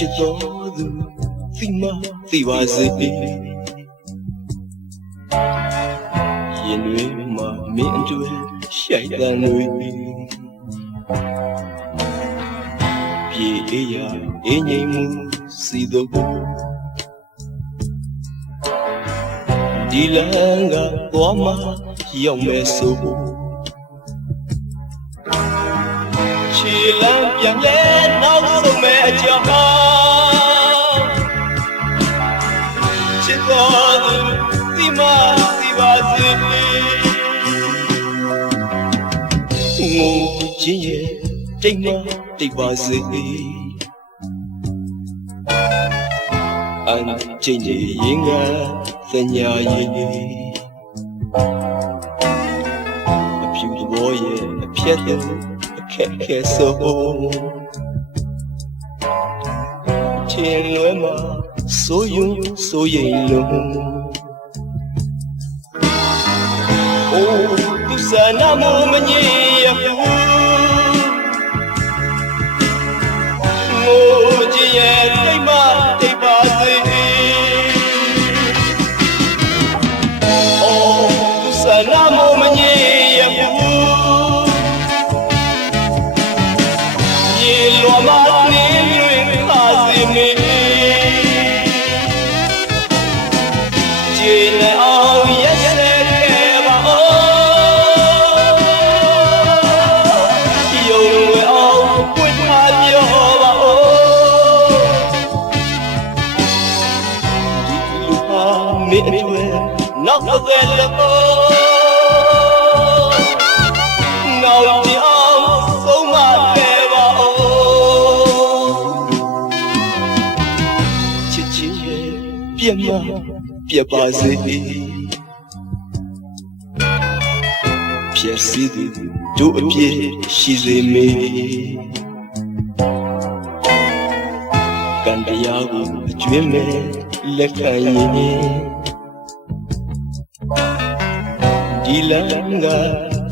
ချစ်တော်သူသိမသိပါစေရင်တွေမှာမင်းအတွက်ရှိုက်တန်တွေပြေအေးရအင်းငိမ်မှုစီတော့ဒီလန်ကသွားမှရောက်မဲ့ဆိုခြေလမ်းပြန်လဲနောက်ဆုံးမဲ့အကြောင်း သူဒီမှာဒီပါစေငိုခြင်းရဲ့တိတ်မတိတ်ပါစေအန်ချင်းကြီးရင်ကသညာရင်အဖြူသဘောရဲ့အဖြတ်တဲ့အခက်ခဲဆုံးချင်းလွဲမှာ ဆိုယုံဆိုရင်လုံးအိုးသူစနာမမညေရဘူးငို နောက်သက်လို့နောက်ကြအောင်ဆုံးမခဲ့ပါဦးချစ်ချင်းရဲ့ပြတ်မပြတ်ပါစေဖြစ်စီသူတို့အပြည့်ရှိစေမေကံတရားကိုအကျွင်းမဲ့လက်ခံရင် ဒီလမ်းက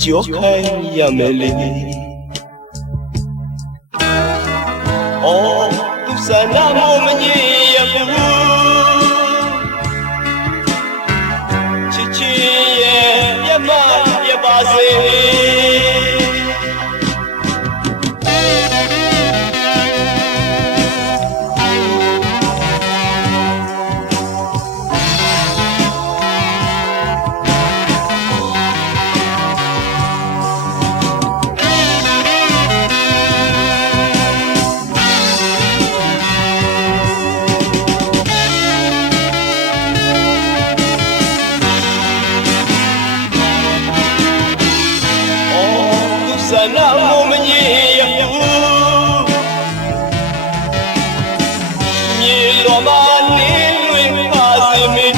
ကြောခိုင်းရမယ်လေအော်သူစနာမမညေရဘူးချစ်ချစ်ရဲ့ပြတ်မပြတ်ပါစေ သူစနာမမညေရဘူးမြေလောမနေလွင်ပါစေမီ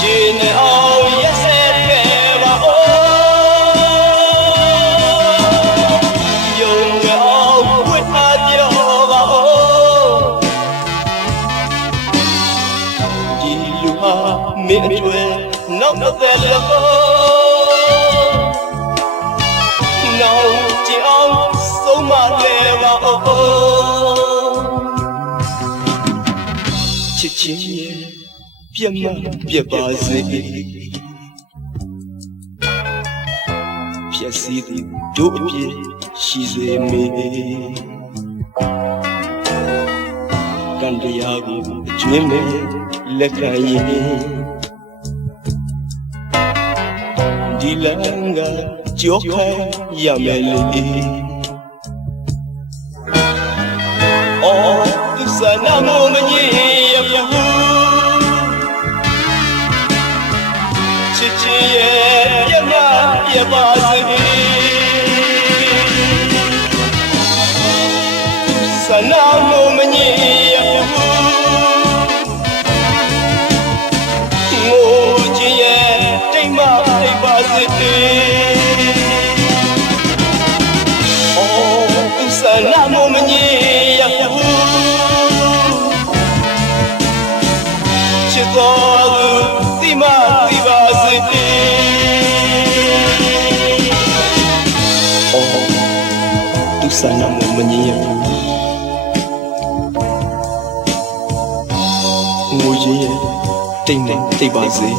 ဂျင်းနဲ့အောင်ရက်ဆက်ခဲ့ပါဦးယုံကအောင်ဝတ်ထားပြောပါဦးဒီလူဟာမင်းအတွက်နောက် သက်လို့နောက်ကြည့်အောင်ဆုံးမလဲပါဦးချစ်ချင်းရဲ့ပြတ်မပြတ်ပါစေဖြစ်စီသူတို့အပြည့်ရှိစေမေကံတရားကိုအကျွင်းမဲ့လက်ခံရင်ဒီလမ်းက ကြောခိုင်းရမ သောသူသိမသိပါစေတည်းအော်သူစံနာမမငြင်းရဘူးငိုရင်းတိတ်နေတိတ်ပါစေ